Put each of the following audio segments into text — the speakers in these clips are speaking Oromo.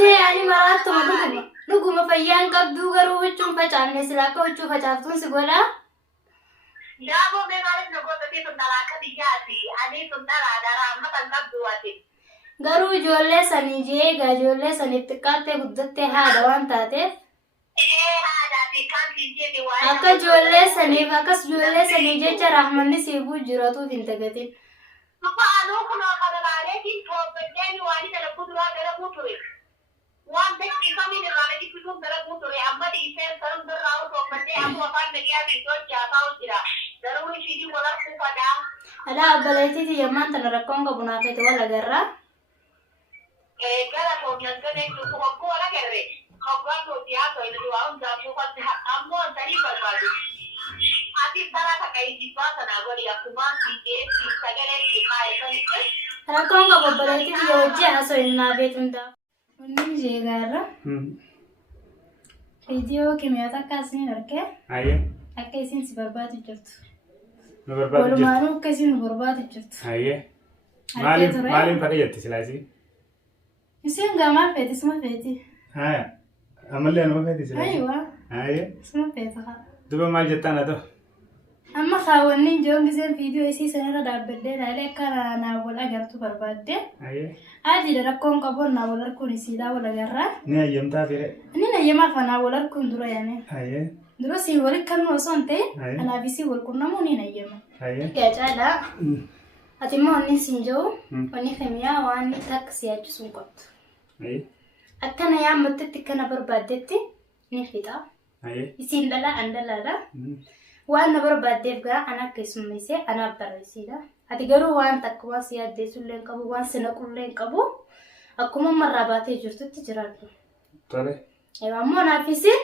يعني مرات نقوم فيان قبضو قرو وچون فچان نسلاكو وچو فچافتون سيقولا Dabo me males no goto ti tundala ka bijati ani tundala dara amma kan qabdu wati قرو جولة سني جيغا جولة سني تقاته قدته هذا وان تاتي hada ti kan ti jeti wala أكا جولة سني فاكس جولة سني جيچا رحمن سيبو جراتو فينتقتين Papa anu kuno kada lale ti to bedeni wali tala kudura dara kuturi wan de ki kami de lale ti kudu dara kuturi amma di sen tarum dar rawo to bade amu apa ne ya bi to jata usira daru ni sidi wala ku pada ada abalaiti ti yaman tanarakonga bunafete wala garra gara to nyan kane ku ko wala kerre khogwa to dia to ile do am da ku pat ammo tari barbadu ati tara ka kai di pasa na gori akuma ti ke ti sagale ki kai kan rakonga babalaiti ti yojje haso inna betunda unni jegarra video kimiyata kasini narke aye akka isin si barbaadu jirtu no barbadu walumaanu akka isin barbaadu jirtu aye malin fadiyatti silasi isin gamal feti isma feti haya amalle no feti silasi aywa aye isma feti duba mal jettana to amma khawani jongi sen video isi sanara dabbede dale kana na wala gartu barbadde aye adi da rakon kabon na wala kun sida wala garra ni ayyamta fere ani na yema fana wala kun duro yani aye duro si wala kan no sonte Aye. ana bisi wala kun namu ni na yema aye ya jada ati mo ni sinjo Mm. oni khamiya wani taksi ya sunkot aye akana ya mutti kana barbadetti ni khita aye isin dala andala da وانا برباديف غا انا كيسميسي انا برسيدا ادي غرو وان تكوا سيادي سولين قبو وان سنقولين قبو اكو مراباتي جرت تجرالو tole ايوا مو نافسي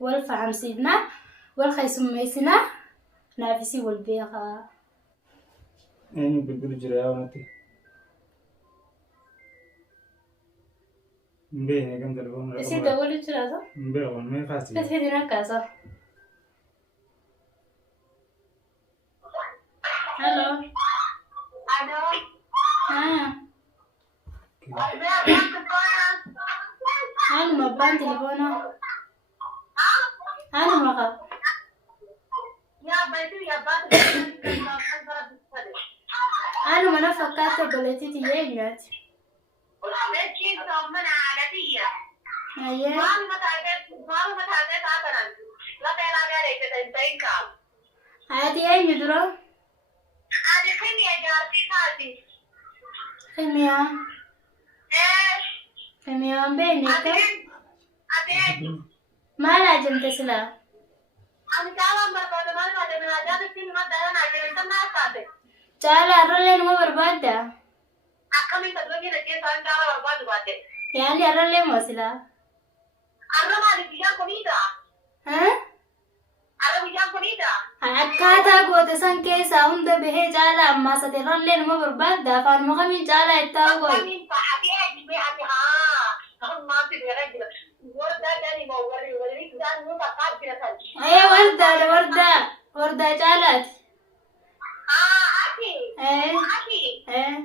والفعم سيدنا والخيسميسنا نافسي والبيغا eni bilbil jira yawanati mbe ne gam telefon سي دولي جرازا mbe on me fasi بس هدينا كاسا هلو Ano? ها Ada yang kepala. هل مبان تليفونا هل مخا Ya baju ya baju. هل منا فكات بلتي تيجيات Beci sama ada dia. ايه Malu mata ada tataran. Lata lada ada kita tengkap. عادي ايه ندرو Ada kan ya jadi tadi. خميا خميا بينك Ada. ما لازم تسلا Ani kawan berkomitmen ada mengajar di sini mata ada yang tenang saja. تعالى الرلين مو بربادة Akan minta dua kali dia tahun kawan berbuat buat. يعني الرلين موصلة Arno ada bijak komida. ها Ada bijak komida. أكاتا قوة سانكي ساوند به تعالى أما سترلين مو بربادة فالمغمي تعالى يتاوي Kami pakai di BHT Tahun masih berada. Warga dari mau wari dan muka kaji saja. أيه وردة تعالت Aki. إيه Aki. إيه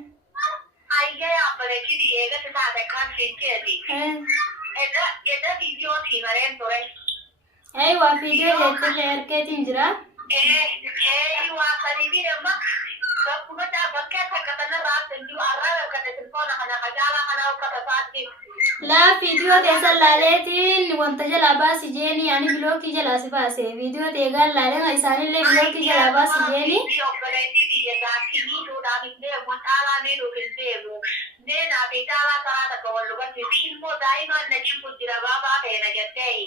Ayah apa lagi dia kan kita ada kan jadi. إيه Ada video sih maren tuh. أيوة فيديو جت كيتين جرا Wah tadi ini mah aku mata pakai kata nerat dan juga arah kata telepon anak ajaran anak kata pasti. لا فيديو تيسال لاليتين وانت جلا باس جيني يعني بلوكي جلا سباسي فيديو تيغال لالين غيساني اللي بلوكي جلا باس جيني Video berarti dia dah sini sudah ini masalah ni loh gitu. Dia nak bicara kata kalau luar sini ilmu daiman najib kujira baba kayak najatai.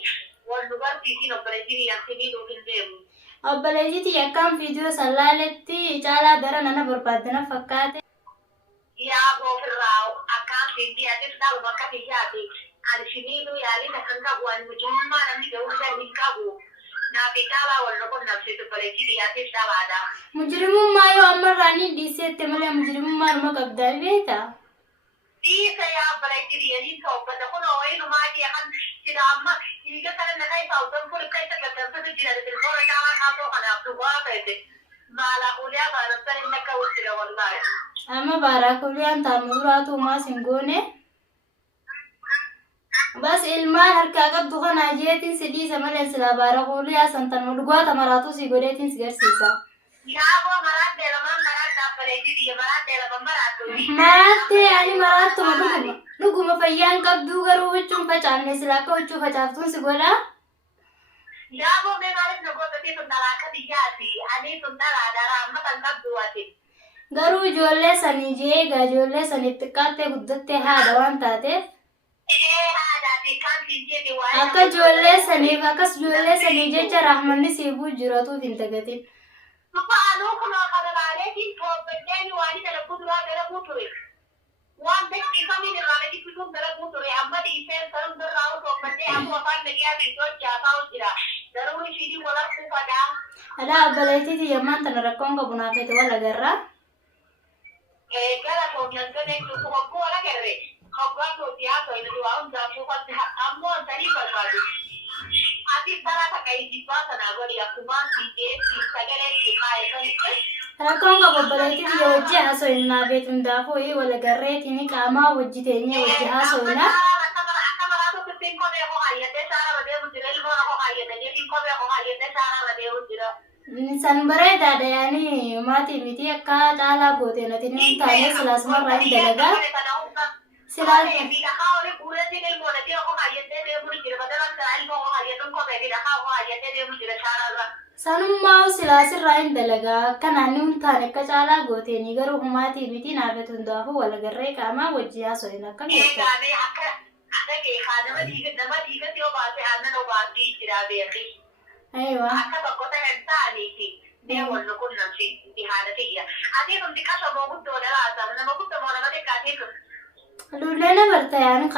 Wal luar sini loh berarti yang sini loh gitu. أبليتي يكام فيديو سلالتي جالا درن أنا بربادنا فكاتي Ya gofrau akan tinggi ada tahu maka dijadi. Al sini tu ya ini nak kaguan cuma nanti kau udah nikabu. Nah bicara walau pun nafsu tu berarti dia tidak ada. مجرم ما يو أمر راني ديسة تملي مجرم ما رما قبضان بيتا Di saya berarti dia ni tahu pada kono ini rumah dia kan tidak amat. Jika kalian nak tahu tu pun kita kata tu tidak ada telefon kalau kamu ada tu apa itu. Malah ulia baru tadi nak kau tidak walau. أما باراكولي أنت مدراتو ما سنغوني بس ilmaan harkaa qabdu kana jeetiin si dhiisa malee silaa baara qoolii haasantan dhugaata maraatu si godheetiin si garsiisa. Yaaboo maraatee lamaan maraattaa bareedii maraatee lamaan maraattu. Maraatee ani maraattuma dhuguma fayyaan qabduu garuu huccuun facaafne silaa akka huccuu facaaftuun si godhaa. Yaaboo mee maaliif na gootatti sun dhalaa akka biyyaati ani sun dhalaa dhalaa amma kan qabdu ati. Garuu ijoollee sanii jeegaa ijoollee saniif xiqqaattee guddattee haadha waan taateef. Akka ijoollee saniif akkas ijoollee sanii jecha raaxmanni siifuu jiratuuf hin dagatin. Maqaanuu kunoo kanalaalee toobbaddeen waan dalaguu duraa dalaguu ture. Waan beeksifamni irraa bituun dalaguu ture amma dhiisee sarun birraa toobbaddee amma afaan nagaa biitoo jaataa jira. Garuu ishii walakuu fadaa. Alaa abbaleetiiti yemmaan tana rakkoon qabu naaf ete wal agarraa. Gara toobiyaan gane jiru waggoo wal agarre. Hoggaan toobiyyaa ta'e du'aa hundaa fuufatti ammoo tanii barbaadu. Ati bara takka ittibaa sanaa godhi akkumaan fiigee sagalee dhiqaa eeganitti. Rakkoon qabu abbaleetiiti yoo hojii haasofnaa beetu hundaafuu wal agarreetiin qaamaa hojii teenyee hojii haasofnaa. Akka maraatu kuttiin kophee koo haayyatee shaara deemu jira ilmoo koo haayyatanii kophee koo haayyatee shaara deemu jira. San bareedaadha yaani maatii miti akka caalaa goote nati ni taane silaasumarraa hin dalagaa. Sanummaa silaasirraa hin dalagaa akka naanni hin taane akka caalaa gooteeni garuu maatii miti naafetu hundaafuu wal agarree qaamaa wajjii haasofin akkam jechuudha. Akka bakkoota hin taaniiti. Deewwan qunnamsi haadha kiyya. Ati kun xiqqaa saboo guddoodha laata nama guddaa nama xiqqaatee kun. Lullee barta yaani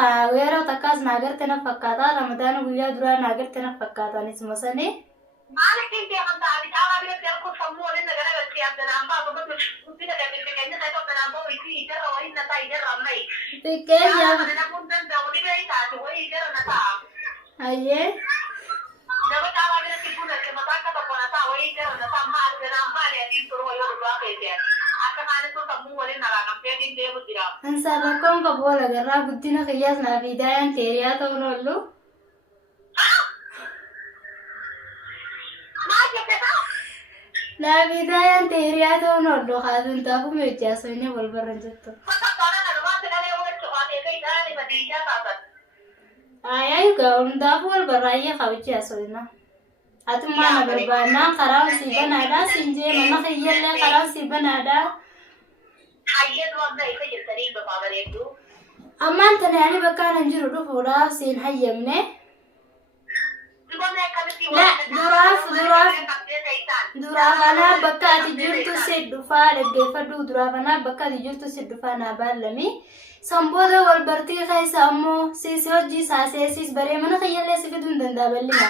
yeroo takkaas naagarte na fakkaata ramadaana guyyaa duraa naagarte na fakkaata anisuma sanii. Maaliif deeman ta'anii dhaabaa biratti harkuun sammuu waliin nagara galchee abdanaan ba'a bakka guddina gabbifte keenya ta'e abdanaan ba'a wayii ijarra wayii na ta'a ijarra ammayi. Xiqqeenya. Namoonni danda'u ni beeyi taate wayii ijarra na ta'a. Ayyee. Nama dhaabaa biratti fuudhate mataa akka tokko na ta'a wayii ijarra na ta'a amma abdanaan baale adiin turuu wayii dhugaa feete. Akka kaanisu sammuu waliin nagaaqamtee ni deemu jira. Ansaan rakkoon qabu wal agarraa guddina kiyyaas naaf hidaayaan teeriyaa ta'uun oollu. Naaf hidaayaan teeriyaa ta'uun oollu haatuun taafuu meejjaaso inni wal barran jettu. Ayaa egaa hundaafuu wal barraayyee kabajjaaso inna. Atummaa na barbaannaan karaa sii banaadhaa siin jee mana kiyyallee karaa sii banaadhaa. Ammaan tana yaani bakka anan jiru dhufuudhaaf siin hayyamne. Duraaf anaa bakka ati jirtu si dhufaa dhaggeeffadhu duraaf anaa bakka ati jirtu si dhufaa naa baallami. Sanbooda wal bartii keessa ammoo siis hojii saaseesis baree mana kiyyallee si fiduu hin danda'a bal'ina.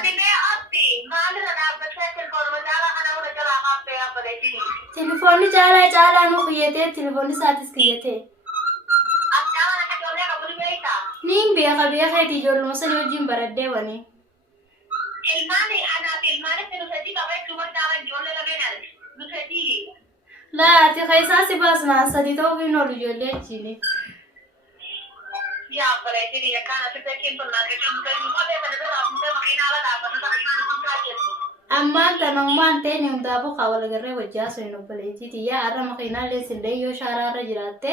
Telefoonni caalaa nu kiyyatee telefoonni isaatis kiyyatee. Niin beekeeti ijoolluma sanii wajjin baraddee wani. Laati keessaa si baasnaa sadii ta'uu hin oolu ijoollee achiini. Ammaan tanummaan ta'e hundaafuu haa wal agarree wajjii haasoo hin obboleettiiti. Yaa har'a makiinaallee sillee yoo shaaraarra jiraatte.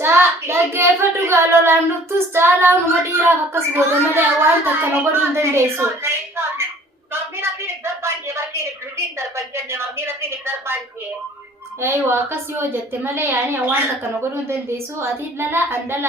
Dhaggeeffadhu gaalolaan dhuftus caalaa numa dhiiraaf akkas goote malee waan takka na godhuu hin dandeessu. Eeyyuu akkas yoo jette malee yaani waan takka na godhuu hin dandeessu ati lala andala.